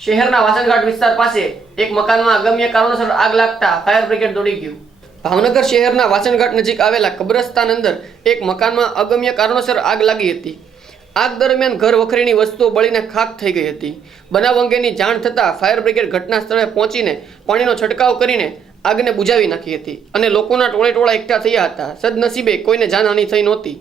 શહેરના વાસણઘાટ વિસ્તાર પાસે એક મકાનમાં અગમ્ય કારણોસર આગ લાગતા ફાયર બ્રિગેડ દોડી ગયું। ભાવનગર શહેરના વાસણઘાટ નજીક આવેલા કબ્રસ્તાન અંદર એક મકાનમાં અગમ્ય કારણોસર આગ લાગી હતી। આગ દરમિયાન ઘર વખરીની વસ્તુઓ બળીને ખાખ થઈ ગઈ હતી। બનાવ અંગેની જાણ થતાં ફાયર બ્રિગેડ ઘટના સ્થળે પહોંચીને પાણીનો છંટકાવ કરીને આગને બુઝાવી નાખી હતી અને લોકોના ટોળે ટોળા એકઠા થયા હતા। સદનસીબે કોઈને જાનહાનિ થઈ નહોતી।